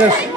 Yes.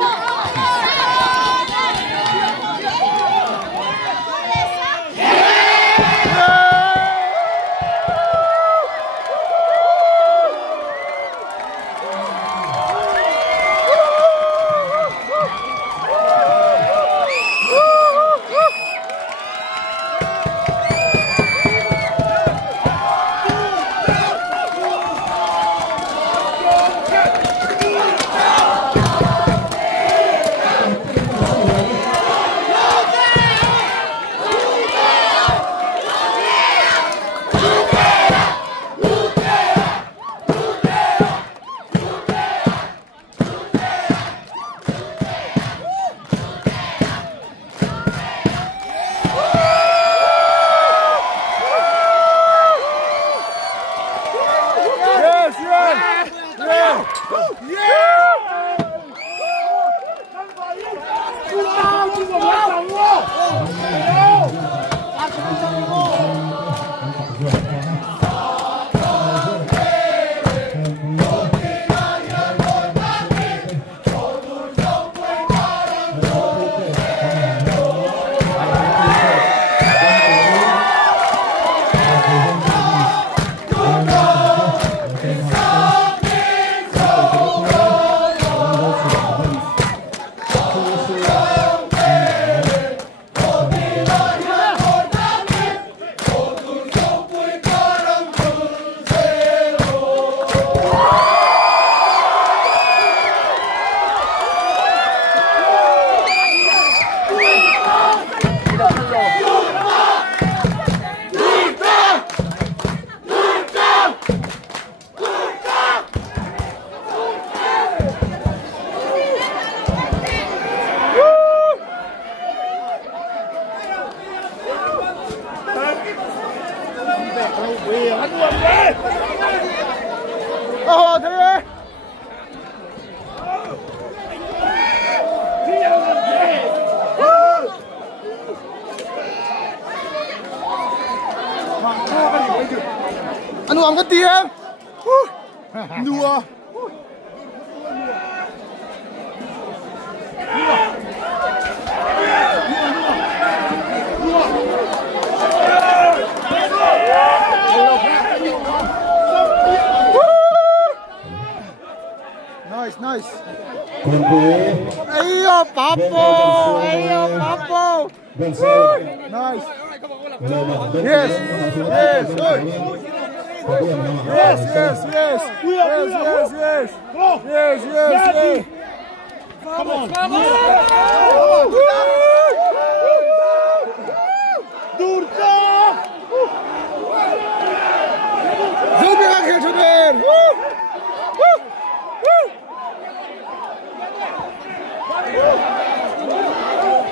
Yes, yes, yes, yes. Anh Hoàng có tiền đùa nice nice ayo Papo nice yes yes Yes, yes, yes. Yes, yes, yes. Yes, yes, yes. Come on. Durca! Zooming out here to there.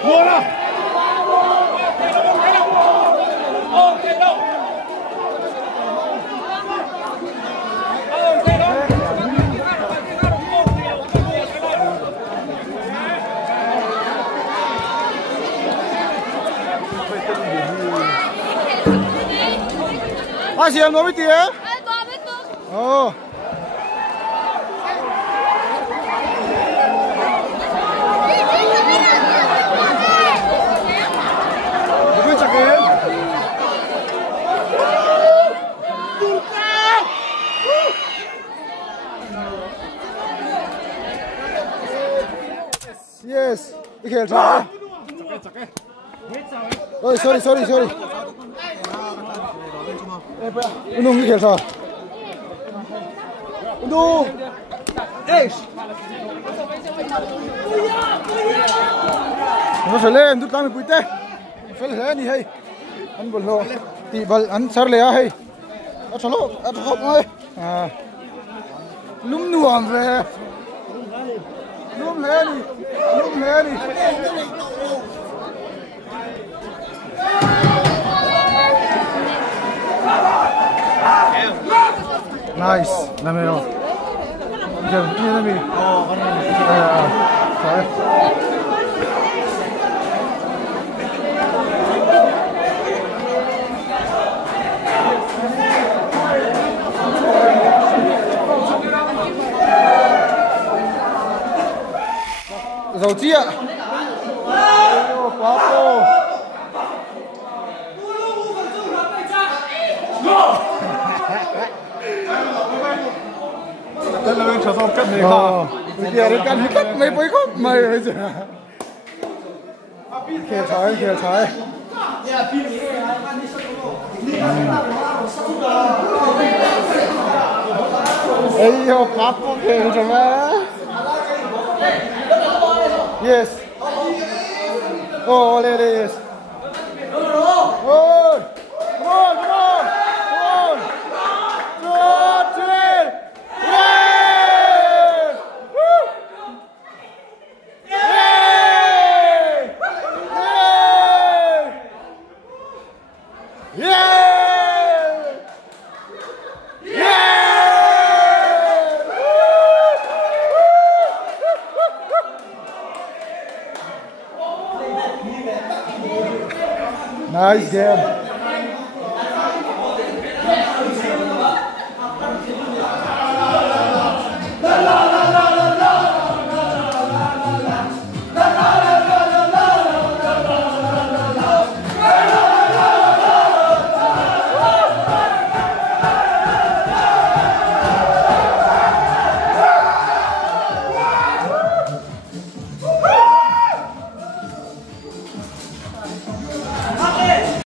Voila! Ai xem nó mới tía? Ồ. Không chặt em. Yes. Đi kìa trời. Ôi sorry. 운동 이렇게 해서 운동 에이씨 nó phải lên đút cam bụi tê phải lên đi hay anh buồn lộ thì bal anh sar le hay nó chalo nó khóc ơi à núm nuông về núm lên đi Nice, namero. Ini nami. Oh, sorry. Dầu chia. Papo. Đây là bên trở xong cắt này không? Bây giờ đến cắt mấy bấy khóc mày bây giờ. Kìa trái. Ê yo, Papo kìa cho mẹ. Yes. Oh, there it is. Oh, come on. 1, 2, 3. Yeah! Nice game.